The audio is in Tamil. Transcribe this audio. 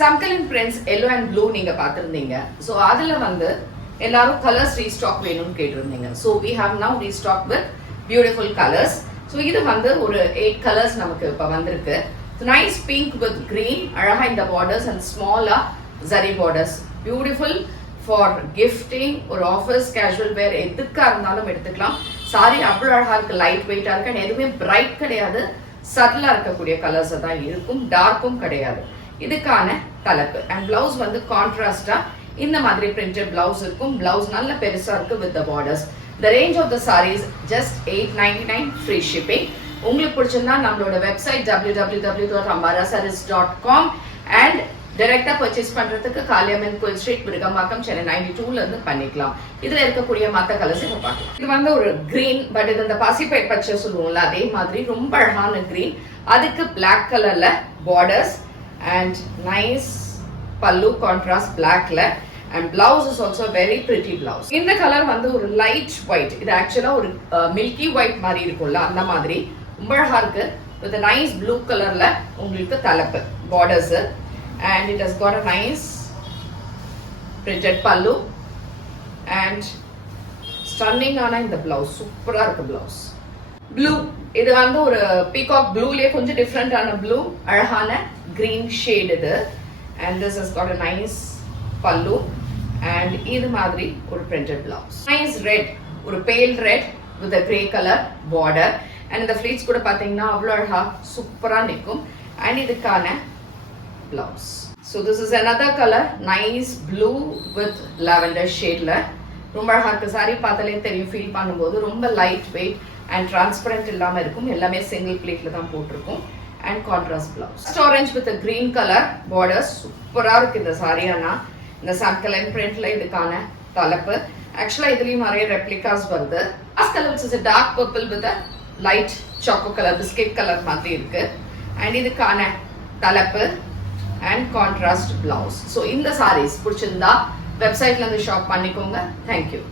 சம்கலன் பிரிண்ட்ஸ் எல்லோ அண்ட் ப்ளூ நீங்க பார்த்திருந்தீங்க. ஸோ அதுல வந்து எல்லாரும் கலர்ஸ் ரீஸ்டாக் வேணும்னு கேட்டிருந்தீங்க. So we have now restock with beautiful colours. So இது வந்து ஒரு 8 கலர்ஸ் நமக்கு இப்போ வந்திருக்கு. நைஸ் பிங்க் வித் கிரீன், அழகா இந்த பார்டர்ஸ் அண்ட் ஸ்மாலா zari borders, beautiful for gifting, ஒரு ஆஃபீஸ் கேஷுவல் வேர் எதுக்கா இருந்தாலும் எடுத்துக்கலாம். சாரி அவ்வளோ அழகா இருக்கு, லைட் வெயிட்டா இருக்கு அண்ட் எதுவுமே பிரைட் கிடையாது, சட்டிலா இருக்கக்கூடிய கலர்ஸ் தான் இருக்கும், டார்க்கும் கிடையாது. இதுக்கான தலைப்பு அண்ட் பிளவுஸ் வந்து கான்ட்ராஸ்டா இந்த மாதிரி பிரிண்டட் பிளவுஸ் இருக்கும். பிளவுஸ் நல்ல பெருசா இருக்கு with the borders. The range of the sarees just $899 free shipping. உங்களுக்கு பிடிச்சிருந்தா நம்மளோட வெப்சைட் www.ambarasarees.com and டைரக்டா பர்ச்சேஸ் பண்றதுக்கு காளியம்மன் கோயில் ஸ்ட்ரீட், விருகம்பாக்கம், சென்னை 92ல இருந்து பண்ணிக்கலாம். இதுல இருக்கக்கூடிய மத்த கலர்ஸ் இப்ப பார்க்கலாம். இது வந்து ஒரு கிரீன், பட் இது இந்த பாசிப்பயிர் பச்சை சொல்லுவோம்ல அதே மாதிரி ரொம்ப அழகான கிரீன். அதுக்கு பிளாக் கலர்ல பார்டர்ஸ் அண்ட் நைஸ் பல்லு கான்ட்ராஸ்ட் பிளாக்ல and blouse is also very pretty blouse. இந்த கலர் வந்து ஒரு லைட் ஒயிட், இது ஆக்சுவலா ஒரு மில்கி ஒயிட் மாதிரி இருக்கும்ல அந்த மாதிரி ரொம்ப அழகா இருக்கு. with a nice blue கலர்ல உங்களுக்கு தலைப்பு borders and it has got a nice printed pallu and stunning ஆன இந்த blouse, சூப்பரா இருக்கு blouse. blue, இது வந்து ஒரு பீகாக் ப்ளூலயே கொஞ்சம் டிஃபரெண்டான ப்ளூ, அழகான கிரீன் ஷேட் இது. and this has got a nice pallu and இது மாதிரி ஒரு printed blouse. nice red, ஒரு pale red with a grey color border and இந்த fleats கூட பாத்தீங்கன்னா அவ்வளவு அழகா சூப்பரா நிக்கும். and இதுக்கான blouse. so this is another color, nice blue with lavender shadeல ரொம்ப அழகா இருக்கு. saree பார்த்தாலே தெரியும், ஃபீல் பண்ணும்போது ரொம்ப லைட் வெயிட் and transparent இல்லாம இருக்கும். எல்லாமே சிங்கிள் பிளேட்ல தான் போட்டிருக்கும் and contrast blouse. orange with a green color borders, சூப்பரா இருக்கு இந்த saree. ஆனா இந்த சம்கலன் பிரிண்ட்ல இதுக்கான தலைப்பு. ஆக்சுவலா இதுலயும் நிறைய ரெப்ளிகாஸ் வருது. Last colour is a dark purple with a light choco color, biscuit color மாதிரி இருக்கு. and இதுக்கான தலைப்பு and contrast blouse. so இந்த sarees பிடிச்சிருந்தா வெப்சைட்ல இருந்து ஷாப் பண்ணிக்கோங்க. thank you.